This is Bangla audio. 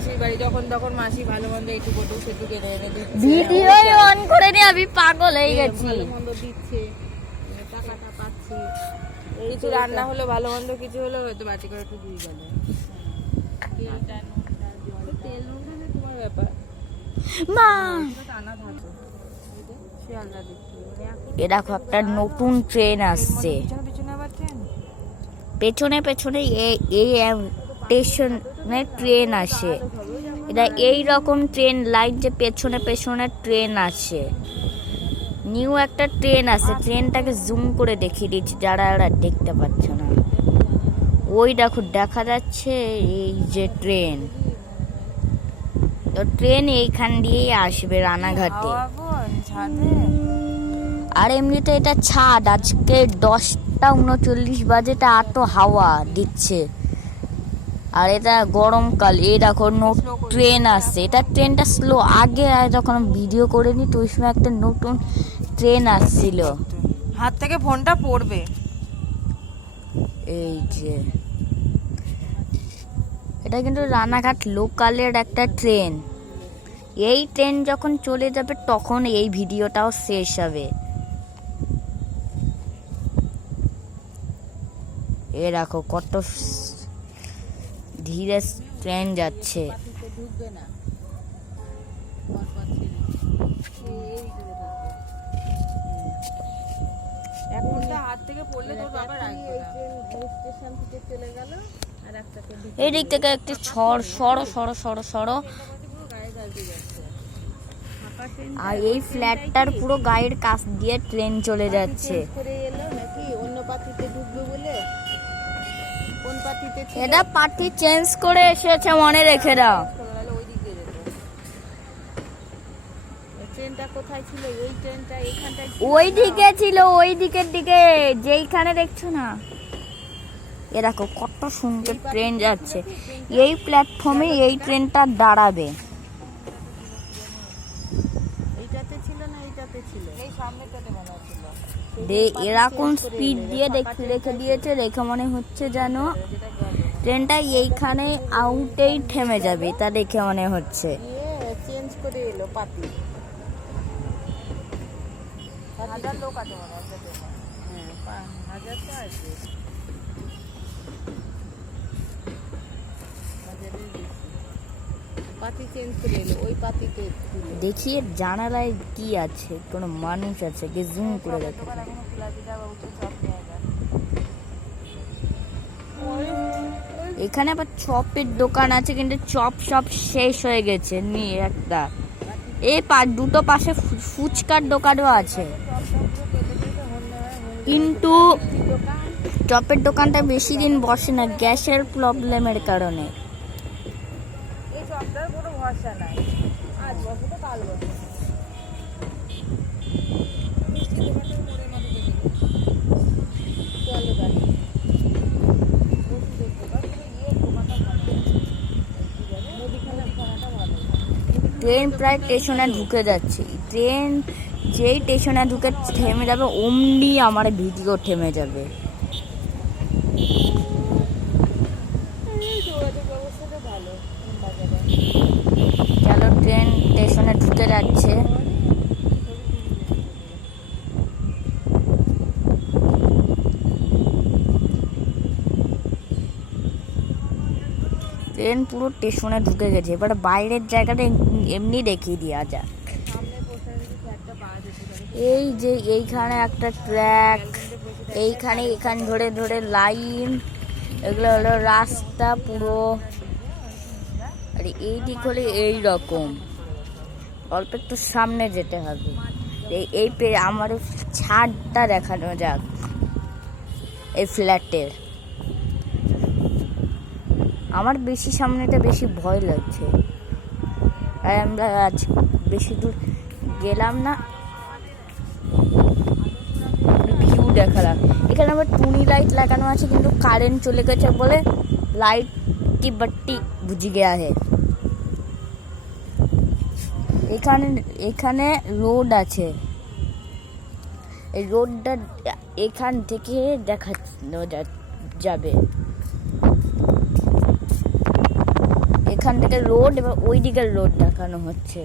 মাসির বাড়ি, যখন তখন মাসি ভালো মন্দ একটু কটু সেটুকু এনে এনে দিচ্ছে। ভিডিও অন করে নিয়ে আমি পাগল হয়ে গেছি। ভালো মন্দ দিচ্ছে, টাকাটা পাচ্ছি। কিছু রান্না হলো, ভালো মন্দ কিছু হলো, হয়তো বাটি করে একটু দিয়ে গেল। তেল নুন তোমার ব্যাপার মা টানা থাকো শিয়ালদা দিচ্ছি। এ দেখো একটা নতুন ট্রেন আসছে, পিছনে পিছনে আবার ট্রেন। পেছনে পেছনে এই স্টেশনে ট্রেন আসে। এটা এই রকম ট্রেন লাইন যে পেছনে পেছনে ট্রেন আসে। নিউ একটা ট্রেন আছে, ট্রেনটাকে জুম করে দেখিয়ে দিচ্ছি যারা দেখতে পাচ্ছ না। ওই দেখো দেখা যাচ্ছে এই যে ট্রেন, তো ট্রেন এইখান দিয়েই আসবে রানাঘাটে। আর এমনিতে এটা ছাদ, আজকে 10:39 বাজে, তা এত হাওয়া দিচ্ছে। আর এটা গরমকাল। এই দেখো ট্রেন আসছে, এটা ট্রেনটা স্লো। আগে যখন ভিডিও করে নি তো ওই সময় একটা নতুন ট্রেন আসছিল। হাত থেকে ফোনটা পড়বে। এই যে এটা কিন্তু রানাঘাট লোকালের একটা ট্রেন। এই ট্রেন যখন চলে যাবে তখন এই ভিডিওটাও শেষ হবে। এ দেখো কত ধীরে ট্রেন যাচ্ছে। ঢুকবে না, হাত থেকে পড়লে তোর বাবা রাখবে না। স্টেশন থেকে চলে গেল আর একটাকে এই দিক থেকে একটু সরো সরো সরো সরো। আর এই ফ্ল্যাটটার পুরো গায়ের কাছ দিয়ে ট্রেন চলে যাচ্ছে। এটা পার্টি চেঞ্জ করে এসেছে, মনে রেখে দাও। ওই দিকে ছিল, ওই দিকের দিকে যেইখানে দেখছো না। এ দেখো কত সুন্দর ট্রেন যাচ্ছে। এই প্ল্যাটফর্মে এই ট্রেনটা দাঁড়াবে। এরকম স্পিড দিয়ে রেখে দিয়েছে, রেখে মনে হচ্ছে যেন ট্রেনটা এইখানে আউটেই থেমে যাবে, তা দেখে মনে হচ্ছে। চেঞ্জ করে এলো পাতি। হাজার লোক আছে মনে হচ্ছে। হ্যাঁ, হাজারটা আছে। পাতি চেঞ্জ করে এলো, ওই পাতিতে দেখি জানালায় কি আছে, কোনো মানুষ আছে কি জুম করে দেখো। এখানে আবার চপের দোকান আছে, কিন্তু চপ সব শেষ হয়ে গেছে। নিয়ে একটা এই দুটো পাশে ফুচকার দোকানও আছে, কিন্তু চপের দোকানটা বেশি দিন বসে না গ্যাসের প্রবলেমের কারণে। এই চপটার কোনো ভরসা নাই, আজ বসে তো কাল বসে। ট্রেন প্রায় স্টেশনে ঢুকে যাচ্ছে। ট্রেন যেই স্টেশনে ঢুকে থেমে যাবে অমনি আমার ভিডিও থেমে যাবে। চলো, ট্রেন স্টেশনে ঢুকে যাচ্ছে। ট্রেন পুরো স্টেশনে ঢুকে গেছে। এবার বাইরের জায়গাটা এমনি দেখিয়ে দেওয়া যাক। এই যে এইখানে একটা ট্র্যাক, এইখানে ধরে ধরে লাইন, এগুলো হলো রাস্তা পুরো। আর এই দিক হলে এইরকম অল্প একটু সামনে যেতে হবে। এই আমার ছাদটা দেখানো যাক এই ফ্ল্যাটের। আমার বেশি সামনেটা বেশি ভয় লাগছে, তাই আমরা আজ বেশি দূর গেলাম না, ভিউ দেখালাম। এখানে আবার টুনি লাইট লাগানো আছে, কিন্তু কারেন্ট চলে গেছে বলে লাইট কি বাত্তি বুঝ গিয়া হে। এখানে রোড আছে, এই রোডটা এখান থেকে দেখা যাবে। এখান থেকে রোড, এবার ওই দিকের রোড দেখানো হচ্ছে।